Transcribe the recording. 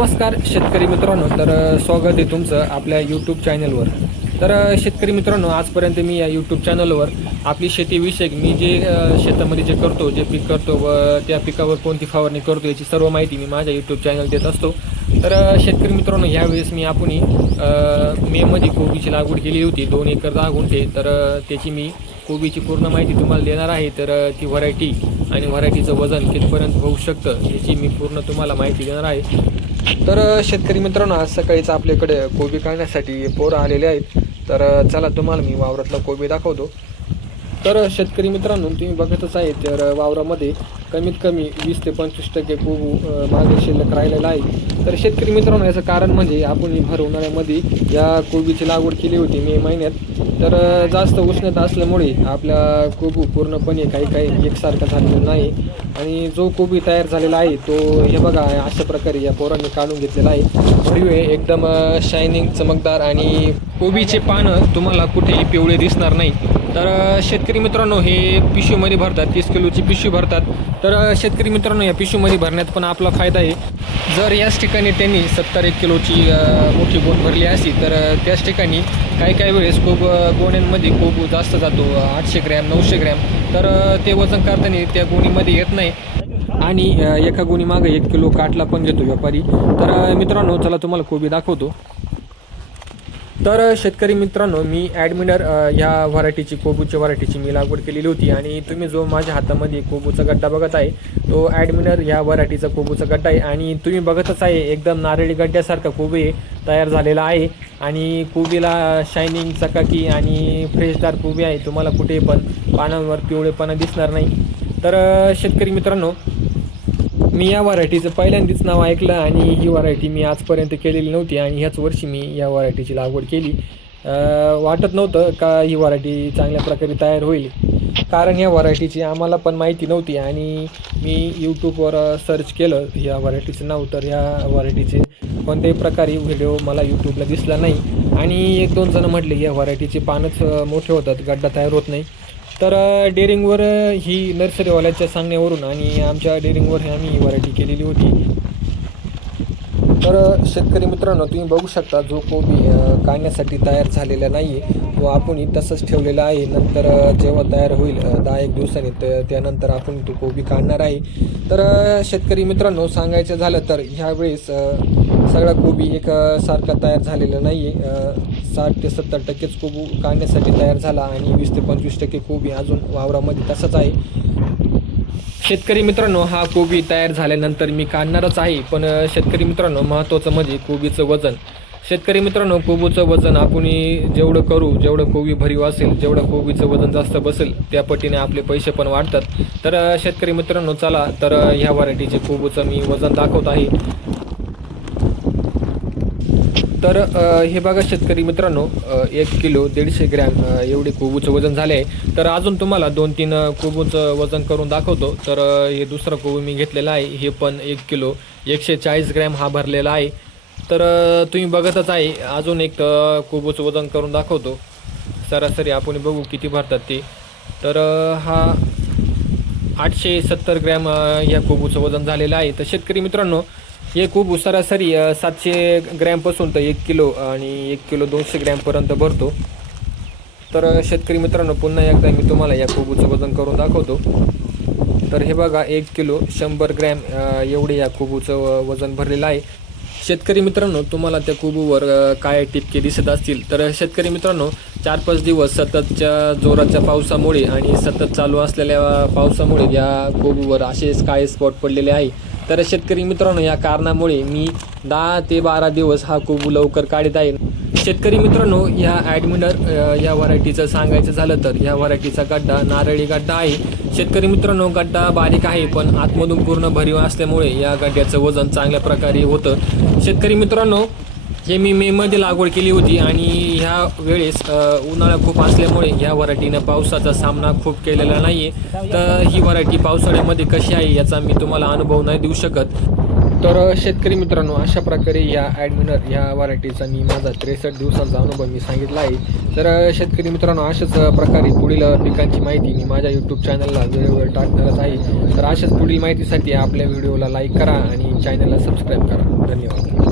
नमस्कार शेतकरी मित्रांनो, तर स्वागत आहे तुमचं आपल्या यूट्यूब चॅनलवर. तर शेतकरी मित्रांनो, आजपर्यंत मी या यूट्यूब चॅनलवर आपली शेतीविषयक मी जे शेतामध्ये जे करतो, जे पीक करतो व त्या पिकावर कोणती फवारणी करतो याची सर्व माहिती मी माझ्या यूट्यूब चॅनल देत असतो. तर शेतकरी मित्रांनो, यावेळेस मी आपण मेमध्ये कोबीची लागवड केली होती 2 एकर 10 गुंठे. तर त्याची मी कोबीची पूर्ण माहिती तुम्हाला देणार आहे. तर ती व्हरायटी आणि व्हरायटीचं वजन कितपर्यंत होऊ शकतं याची मी पूर्ण तुम्हाला माहिती देणार आहे. तर शेतकरी मित्रांनो, आज सकाळीच आपल्याकडे कोबी काढण्यासाठी पोरं आलेले आहेत. तर चला तुम्हाला मी वावरातला कोबी दाखवतो. तर शेतकरी मित्रांनो, तुम्ही बघतच आहे, तर वावरामध्ये कमीत कमी 20 ते 25% कोबू मागे शिल्लक राहिलेला आहे. तर शेतकरी मित्रांनो, याचं कारण म्हणजे आपण भर उन्हाळ्यामध्ये या कोबीची लागवड केली होती मे महिन्यात. तर जास्त उष्णता असल्यामुळे आपला कोबू पूर्णपणे काही एकसारखा झालेला नाही. आणि जो कोबी तयार झालेला आहे तो हे बघा अशा प्रकारे या पोरांनी काढून घेतलेला आहे. भरीव आहे, एकदम शायनिंग, चमकदार, आणि कोबीचे पानं तुम्हाला कुठेही पिवळे दिसणार नाही. तर शेतकरी मित्रांनो, हे पिशवीमध्ये भरतात, 30 किलोची पिशवी भरतात. तर शेतकरी मित्रांनो, या पिशवीमध्ये भरण्यात पण आपला फायदा आहे. जर याच ठिकाणी त्यांनी 70 किलोची मोठी गोण भरली असती तर त्याच ठिकाणी काही वेळेस गोण्यांमध्ये कोबू जास्त जातो, 800 ग्रॅम 900 ग्रॅम. तर ते वजन करताना त्या गोणीमध्ये येत नाही आणि एका गोणीमागे 1 किलो काटला पण घेतो व्यापारी. तर मित्रांनो, चला तुम्हाला कोबी दाखवतो. तर शेतकरी मित्रांनो, मी ॲडमिनर ह्या व्हरायटीची, कोबूच्या व्हरायटीची मी लागवड केलेली होती. आणि तुम्ही जो माझ्या हातामध्ये कोबूचा गड्डा बघत आहे तो ॲडमिनर ह्या व्हरायटीचा कोबूचा गड्डा आहे. आणि तुम्ही बघतच आहे, एकदम नारळी गड्ड्यासारखा कोबी तयार झालेला आहे. आणि कोबीला शायनिंग, चकाकी आणि फ्रेशदार कोबी आहे. तुम्हाला कुठे पण पानांवर पिवळेपणा दिसणार नाही. तर शेतकरी मित्रांनो, मी या व्हरायटीचं पहिल्यांदाच नाव ऐकलं आणि ही व्हरायटी मी आजपर्यंत केलेली नव्हती. आणि ह्याच वर्षी मी या व्हरायटीची लागवड केली. वाटत नव्हतं का ही व्हरायटी चांगल्या प्रकारे तयार होईल, कारण या व्हरायटीची आम्हाला पण माहिती नव्हती. आणि मी यूट्यूबवर सर्च केलं या व्हरायटीचं नाव, तर या व्हरायटीचे कोणत्याही प्रकारे व्हिडिओ मला यूट्यूबला दिसला नाही. आणि 1-2 जण म्हटले या व्हरायटीचे पानच मोठे होतात, गड्डा तयार होत नाही. तर डेअरिंगवर ही नर्सरीवाल्याच्या सांगण्यावरून आणि आमच्या डेअरिंगवर आम्ही ही व्हरायटी केलेली होती. तर शेतकरी मित्रांनो, तुम्ही बघू शकता, जो कोबी काढण्यासाठी तयार झालेला नाही तो आपण तसंच ठेवलेला आहे. नंतर जेव्हा तयार होईल 10-1 दिवसांनी त्यानंतर आपण तो कोबी काढणार आहे. तर शेतकरी मित्रांनो, सांगायचं झालं तर ह्यावेळेस सगळा कोबी एक सारखा तयार झालेला नाही आहे. 60 ते 70% कोबू काढण्यासाठी तयार झाला आणि 20 ते 25% कोबी अजून वावरामध्ये तसाच आहे. शेतकरी मित्रांनो, हा कोबी तयार झाल्यानंतर मी काढणारच आहे. पण शेतकरी मित्रांनो, महत्त्वाचं म्हणजे कोबीचं वजन. शेतकरी मित्रांनो, कोबूचं वजन आपण जेवढं करू, जेवढं कोबी भरीव असेल, जेवढं कोबीचं वजन जास्त बसेल त्या पटीने आपले पैसे पण वाढतात. तर शेतकरी मित्रांनो, चला तर ह्या व्हरायटीचे कोबूचं मी वजन दाखवत आहे. तर हे बघा शेतकरी मित्रांनो, 1 किलो 150 ग्रॅम एवढे कोबूचं वजन झाले आहे. तर अजून तुम्हाला 2-3 कोबूचं वजन करून दाखवतो. तर हे दुसरं कोबू मी घेतलेलं आहे, हे पण 1 किलो 140 ग्रॅम हा भरलेला आहे. तर तुम्ही बघतच आहे, अजून एक कोबूचं वजन करून दाखवतो. सरासरी आपण बघू किती भरतात ते. तर हा 870 ग्रॅम ह्या कोबूचं वजन झालेलं आहे. तर शेतकरी मित्रांनो, हे कोबू सरासरी 700 ग्रॅमपासून तर 1 किलो आणि 1 किलो 200 ग्रॅमपर्यंत भरतो. तर शेतकरी मित्रांनो, पुन्हा एकदा मी तुम्हाला या कोबूचं वजन करून दाखवतो. तर हे बघा, 1 किलो 100 ग्रॅम एवढे या कोबूचं वजन भरलेलं आहे. शेतकरी मित्रांनो, तुम्हाला त्या कोबूवर काय टिपके दिसत असतील. तर शेतकरी मित्रांनो, 4-5 दिवस सततच्या जोराच्या पावसामुळे आणि सतत चालू असलेल्या पावसामुळे या कोबूवर असेच काळे स्पॉट पडलेले आहे. तर शेतकरी मित्रांनो, या कारणामुळे मी 10 ते 12 दिवस हा कोबू लवकर काढत आहे. शेतकरी मित्रांनो, या ॲडमिनर या व्हरायटीचं सांगायचं झालं तर या व्हरायटीचा गड्डा नारळी गड्डा आहे. शेतकरी मित्रांनो, गड्डा बारीक आहे पण आतमधून पूर्ण भरीव असल्यामुळे या गड्ड्याचं वजन चांगल्या प्रकारे होतं. शेतकरी मित्रांनो, हे मी मेमध्ये लागवड केली होती आणि ह्या वेळेस उन्हाळा खूप असल्यामुळे ह्या व्हरायटीनं पावसाचा सामना खूप केलेला नाही आहे. तर ही व्हरायटी पावसाळ्यामध्ये कशी आहे याचा मी तुम्हाला अनुभव नाही देऊ शकत. तर शेतकरी मित्रांनो, अशा प्रकारे या ॲडमिनर ह्या व्हरायटीचा मी माझा 63 दिवसांचा अनुभव मी सांगितला आहे. तर शेतकरी मित्रांनो, अशाच प्रकारे पुढील पिकांची माहिती मी माझ्या यूट्यूब चॅनलला वेळोवेळी टाकणारच आहे. तर अशाच पुढील माहितीसाठी आपल्या व्हिडिओला लाईक करा आणि चॅनलला सबस्क्राईब करा. धन्यवाद.